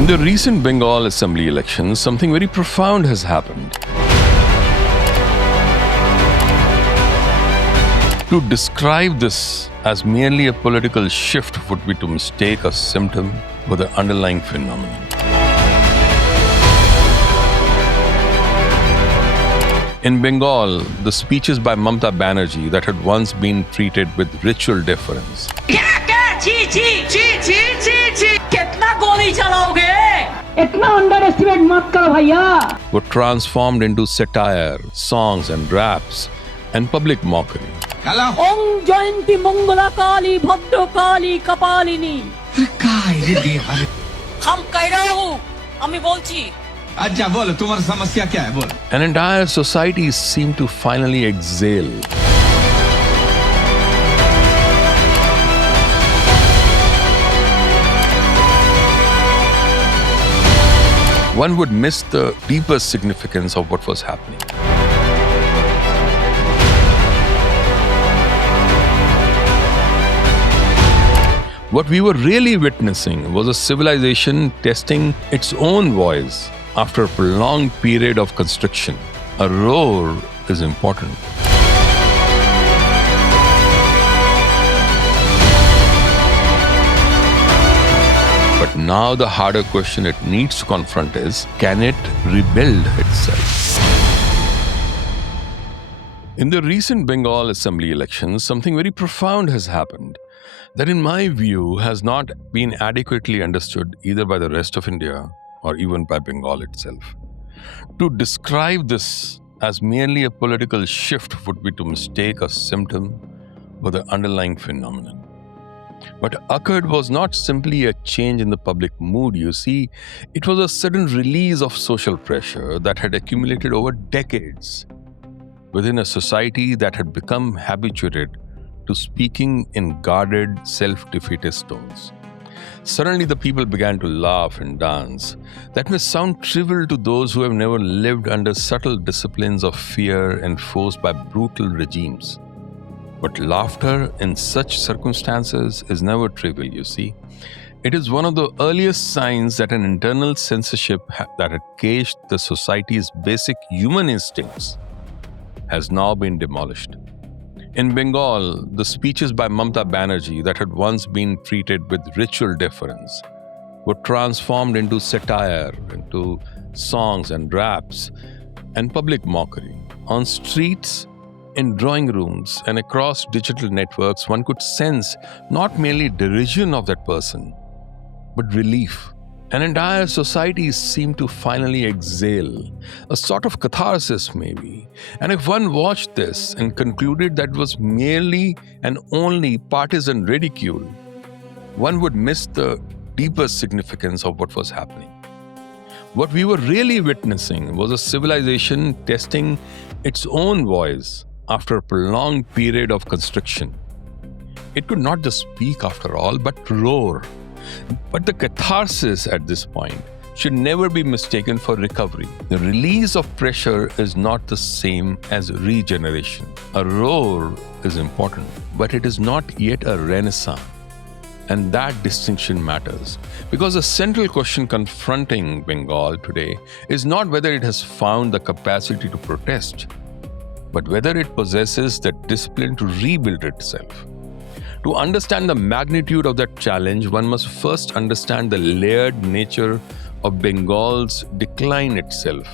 In the recent Bengal assembly elections, something very profound has happened. To describe this as merely a political shift would be to mistake a symptom for the underlying phenomenon. In Bengal, the speeches by Mamata Banerjee that had once been treated with ritual deference were transformed into satire, songs and raps, and public mockery. Om Jayanti Mangala Kali Bhadra Kali Kapalini. हम कह रहा हूँ, আমি বলছি। अच्छा बोलो तुम्हारी समस्या क्या है बोलो। An entire society seemed to finally exhale. One would miss the deeper significance of what was happening. What we were really witnessing was a civilization testing its own voice after a prolonged period of constriction. A roar is important. But now the harder question it needs to confront is, can it rebuild itself? In the recent Bengal assembly elections, something very profound has happened that in my view has not been adequately understood either by the rest of India or even by Bengal itself. To describe this as merely a political shift would be to mistake a symptom for the underlying phenomenon. What occurred was not simply a change in the public mood, you see, it was a sudden release of social pressure that had accumulated over decades within a society that had become habituated to speaking in guarded, self-defeatist tones. Suddenly the people began to laugh and dance. That may sound trivial to those who have never lived under subtle disciplines of fear enforced by brutal regimes. But laughter in such circumstances is never trivial, you see. It is one of the earliest signs that an internal censorship that had caged the society's basic human instincts has now been demolished. In Bengal, the speeches by Mamata Banerjee that had once been treated with ritual deference were transformed into satire, into songs and raps, and public mockery. On streets, in drawing rooms, and across digital networks, one could sense not merely derision of that person, but relief. An entire society seemed to finally exhale, a sort of catharsis maybe. And if one watched this and concluded that it was merely and only partisan ridicule, one would miss the deeper significance of what was happening. What we were really witnessing was a civilization testing its own voice after a prolonged period of constriction. It could not just speak after all, but roar. But the catharsis at this point should never be mistaken for recovery. The release of pressure is not the same as regeneration. A roar is important, but it is not yet a renaissance. And that distinction matters, because the central question confronting Bengal today is not whether it has found the capacity to protest, but whether it possesses the discipline to rebuild itself. To understand the magnitude of that challenge, one must first understand the layered nature of Bengal's decline itself.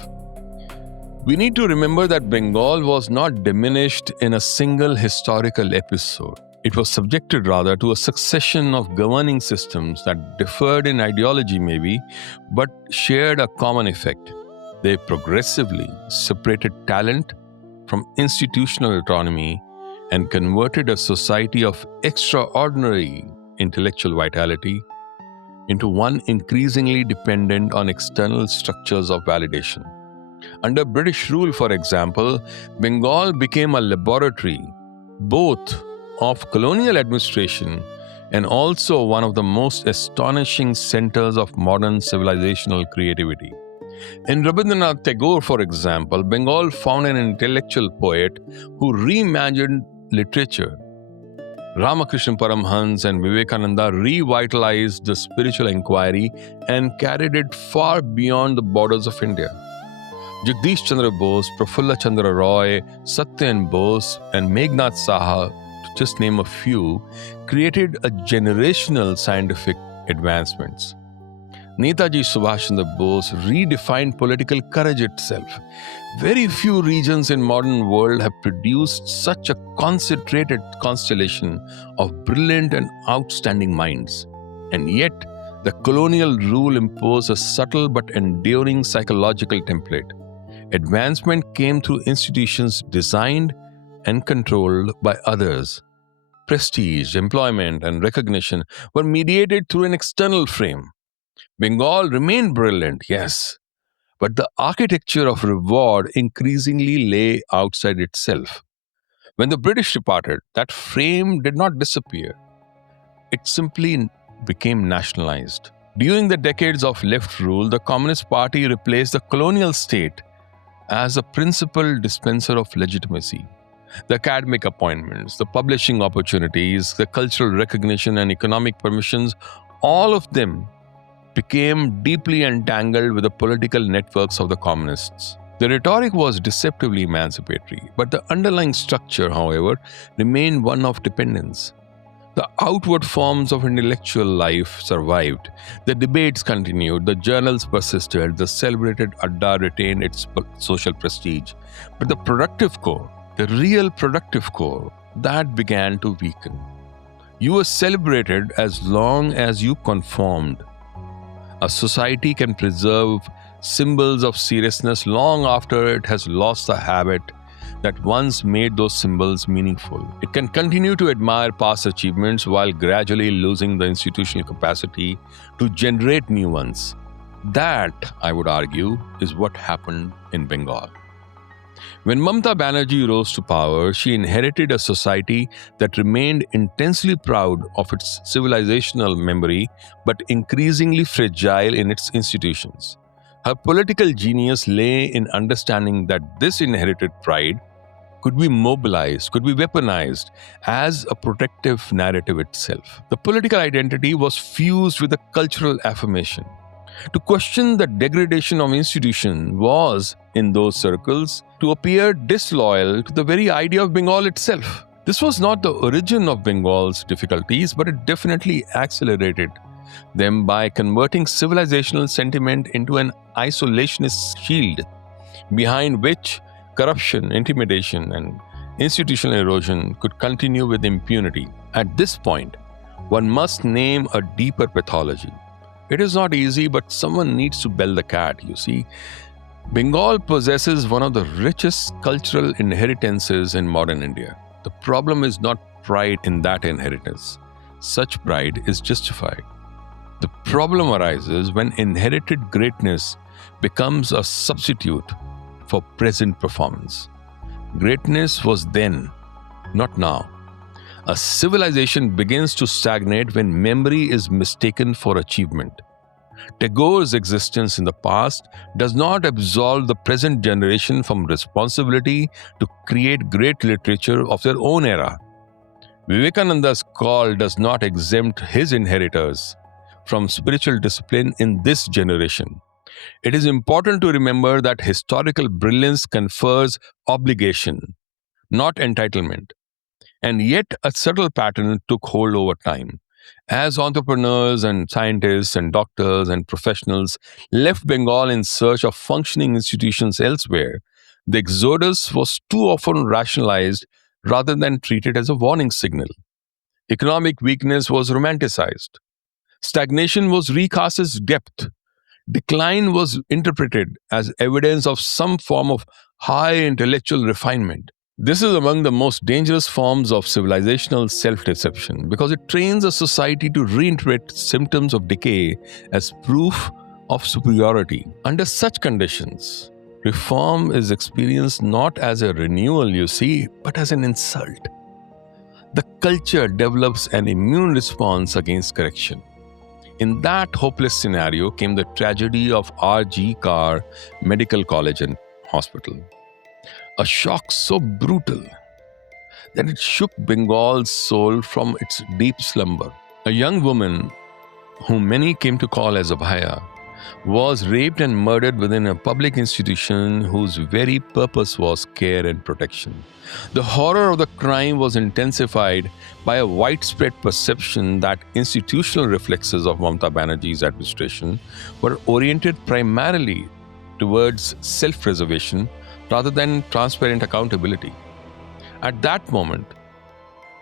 We need to remember that Bengal was not diminished in a single historical episode. It was subjected rather to a succession of governing systems that differed in ideology maybe, but shared a common effect. They progressively separated talent from institutional autonomy and converted a society of extraordinary intellectual vitality into one increasingly dependent on external structures of validation. Under British rule, for example, Bengal became a laboratory both of colonial administration and also one of the most astonishing centers of modern civilizational creativity. In Rabindranath Tagore, for example, Bengal found an intellectual poet who reimagined literature Ramakrishna Paramhans and Vivekananda revitalized the spiritual inquiry and carried it far beyond the borders of India. Jagdish Chandra Bose, Prafulla Chandra Roy, Satyen Bose, and Meghnad Saha, to just name a few, created a generational scientific advancements. Netaji Subhash Chandra Bose redefined political courage itself. Very few regions in modern world have produced such a concentrated constellation of brilliant and outstanding minds. And yet, the colonial rule imposed a subtle but enduring psychological template. Advancement came through institutions designed and controlled by others. Prestige, employment, and recognition were mediated through an external frame. Bengal remained brilliant, yes, but the architecture of reward increasingly lay outside itself. When the British departed, that frame did not disappear. It simply became nationalized. During the decades of left rule, the Communist Party replaced the colonial state as a principal dispenser of legitimacy. The academic appointments, the publishing opportunities, the cultural recognition, and economic permissions, all of them became deeply entangled with the political networks of the communists. The rhetoric was deceptively emancipatory, but the underlying structure, however, remained one of dependence. The outward forms of intellectual life survived. The debates continued, the journals persisted, the celebrated Adda retained its social prestige. But the productive core, the real productive core, that began to weaken. You were celebrated as long as you conformed. A society can preserve symbols of seriousness long after it has lost the habit that once made those symbols meaningful. It can continue to admire past achievements while gradually losing the institutional capacity to generate new ones. That, I would argue, is what happened in Bengal. When Mamata Banerjee rose to power, she inherited a society that remained intensely proud of its civilizational memory but increasingly fragile in its institutions. Her political genius lay in understanding that this inherited pride could be mobilized, could be weaponized as a protective narrative itself. The political identity was fused with a cultural affirmation. To question the degradation of institution was, in those circles, to appear disloyal to the very idea of Bengal itself. This was not the origin of Bengal's difficulties, but it definitely accelerated them by converting civilizational sentiment into an isolationist shield, behind which corruption, intimidation, and institutional erosion could continue with impunity. At this point, one must name a deeper pathology. It is not easy, but someone needs to bell the cat, you see. Bengal possesses one of the richest cultural inheritances in modern India. The problem is not pride in that inheritance. Such pride is justified. The problem arises when inherited greatness becomes a substitute for present performance. Greatness was then, not now. A civilization begins to stagnate when memory is mistaken for achievement. Tagore's existence in the past does not absolve the present generation from responsibility to create great literature of their own era. Vivekananda's call does not exempt his inheritors from spiritual discipline in this generation. It is important to remember that historical brilliance confers obligation, not entitlement. And yet, a subtle pattern took hold over time. As entrepreneurs and scientists and doctors and professionals left Bengal in search of functioning institutions elsewhere, the exodus was too often rationalized rather than treated as a warning signal. Economic weakness was romanticized. Stagnation was recast as depth. Decline was interpreted as evidence of some form of high intellectual refinement. This is among the most dangerous forms of civilizational self-deception because it trains a society to reinterpret symptoms of decay as proof of superiority. Under such conditions, reform is experienced not as a renewal, you see, but as an insult. The culture develops an immune response against correction. In that hopeless scenario came the tragedy of R.G. Carr Medical College and Hospital. A shock so brutal that it shook Bengal's soul from its deep slumber. A young woman, whom many came to call as Abhaya, was raped and murdered within a public institution whose very purpose was care and protection. The horror of the crime was intensified by a widespread perception that institutional reflexes of Mamata Banerjee's administration were oriented primarily towards self-preservation rather than transparent accountability. At that moment,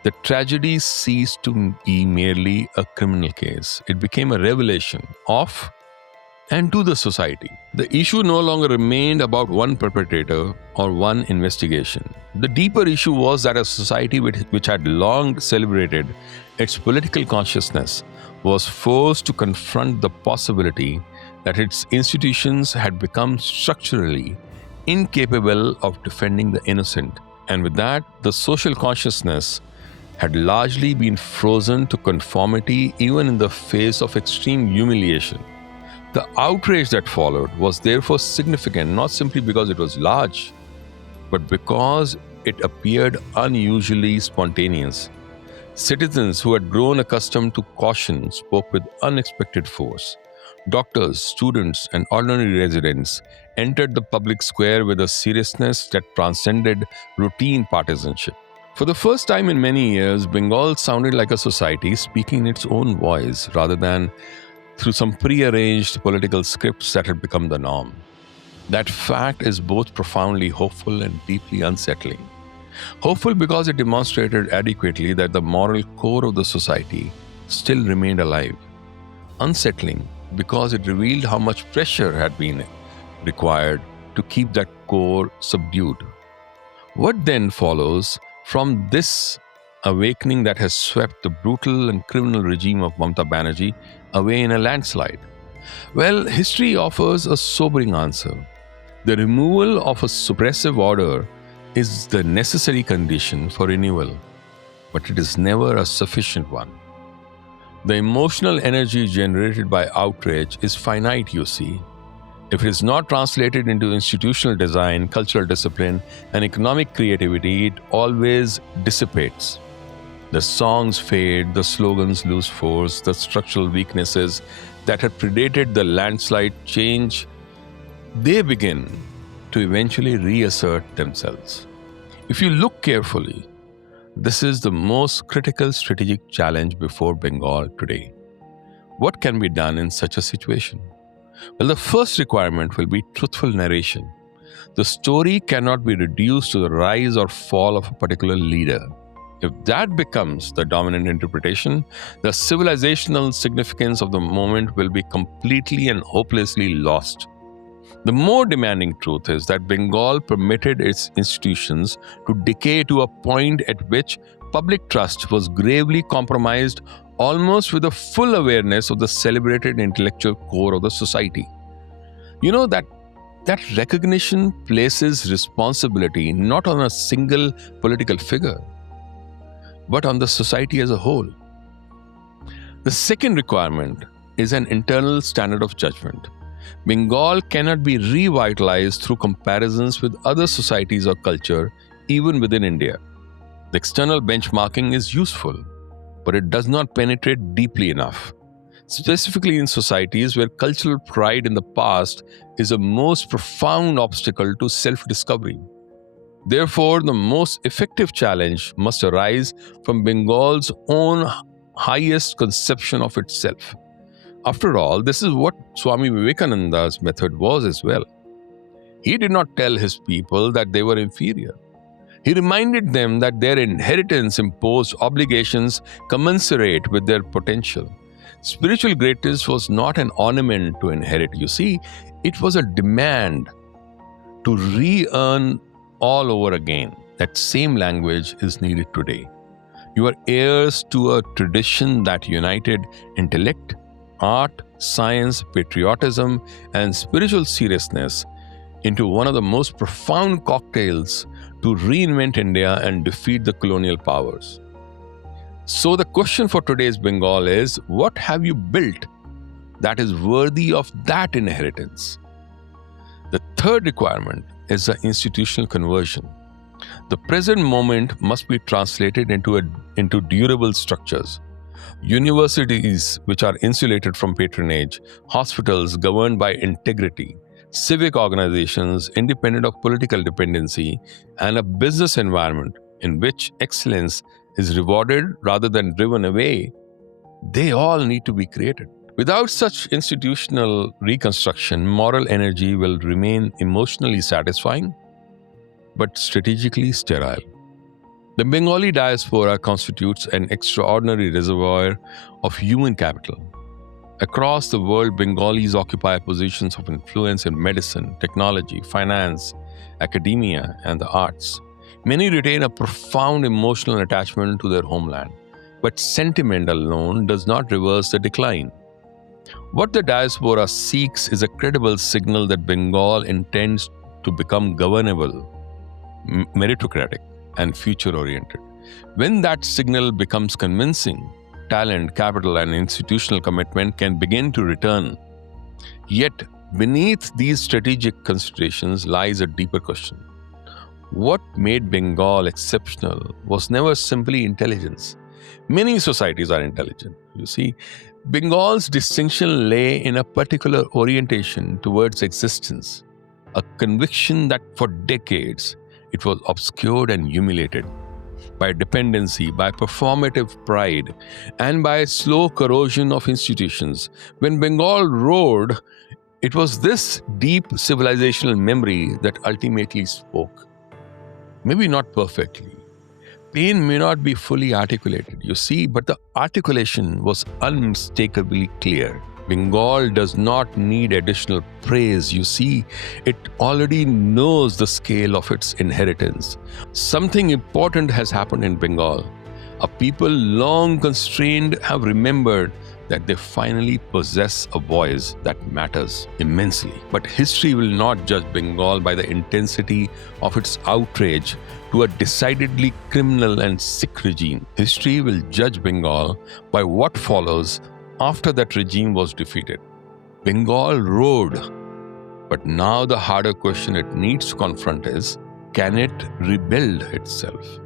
the tragedy ceased to be merely a criminal case. It became a revelation of and to the society. The issue no longer remained about one perpetrator or one investigation. The deeper issue was that a society which had long celebrated its political consciousness was forced to confront the possibility that its institutions had become structurally incapable of defending the innocent. And with that, the social consciousness had largely been frozen to conformity even in the face of extreme humiliation. The outrage that followed was therefore significant not simply because it was large, but because it appeared unusually spontaneous. Citizens who had grown accustomed to caution spoke with unexpected force. Doctors, students, and ordinary residents entered the public square with a seriousness that transcended routine partisanship. For the first time in many years, Bengal sounded like a society speaking in its own voice rather than through some prearranged political scripts that had become the norm. That fact is both profoundly hopeful and deeply unsettling. Hopeful because it demonstrated adequately that the moral core of the society still remained alive. Unsettling because it revealed how much pressure had been required to keep that core subdued. What then follows from this awakening that has swept the brutal and criminal regime of Mamata Banerjee away in a landslide? Well, history offers a sobering answer. The removal of a suppressive order is the necessary condition for renewal, but it is never a sufficient one. The emotional energy generated by outrage is finite, you see. If it is not translated into institutional design, cultural discipline, and economic creativity, it always dissipates. The songs fade, the slogans lose force, the structural weaknesses that had predated the landslide change. They begin to eventually reassert themselves. If you look carefully, this is the most critical strategic challenge before Bengal today. What can be done in such a situation? Well, the first requirement will be truthful narration. The story cannot be reduced to the rise or fall of a particular leader. If that becomes the dominant interpretation, the civilizational significance of the moment will be completely and hopelessly lost. The more demanding truth is that Bengal permitted its institutions to decay to a point at which public trust was gravely compromised, almost with a full awareness of the celebrated intellectual core of the society. You know, that recognition places responsibility not on a single political figure, but on the society as a whole. The second requirement is an internal standard of judgment. Bengal cannot be revitalized through comparisons with other societies or culture, even within India. The external benchmarking is useful, but it does not penetrate deeply enough, specifically in societies where cultural pride in the past is a most profound obstacle to self-discovery. Therefore, the most effective challenge must arise from Bengal's own highest conception of itself. After all, this is what Swami Vivekananda's method was as well. He did not tell his people that they were inferior. He reminded them that their inheritance imposed obligations commensurate with their potential. Spiritual greatness was not an ornament to inherit, you see, it was a demand to re-earn all over again. That same language is needed today. You are heirs to a tradition that united intellect, art, science, patriotism, and spiritual seriousness into one of the most profound cocktails to reinvent India and defeat the colonial powers. So the question for today's Bengal is, what have you built that is worthy of that inheritance? The third requirement is the institutional conversion. The present moment must be translated into durable structures. Universities which are insulated from patronage, hospitals governed by integrity, civic organizations independent of political dependency, and a business environment in which excellence is rewarded rather than driven away, they all need to be created. Without such institutional reconstruction, moral energy will remain emotionally satisfying but strategically sterile. The Bengali diaspora constitutes an extraordinary reservoir of human capital. Across the world, Bengalis occupy positions of influence in medicine, technology, finance, academia, and the arts. Many retain a profound emotional attachment to their homeland, but sentiment alone does not reverse the decline. What the diaspora seeks is a credible signal that Bengal intends to become governable, meritocratic, and future-oriented. When that signal becomes convincing, talent, capital, and institutional commitment can begin to return. Yet, beneath these strategic considerations lies a deeper question. What made Bengal exceptional was never simply intelligence. Many societies are intelligent. You see, Bengal's distinction lay in a particular orientation towards existence, a conviction that for decades it was obscured and humiliated by dependency, by performative pride, and by slow corrosion of institutions. When Bengal roared, it was this deep civilizational memory that ultimately spoke. Maybe not perfectly. Pain may not be fully articulated, you see, but the articulation was unmistakably clear. Bengal does not need additional praise, you see. It already knows the scale of its inheritance. Something important has happened in Bengal. A people long constrained have remembered that they finally possess a voice that matters immensely. But history will not judge Bengal by the intensity of its outrage to a decidedly criminal and sick regime. History will judge Bengal by what follows after that regime was defeated. Bengal roared, but now the harder question it needs to confront is, can it rebuild itself?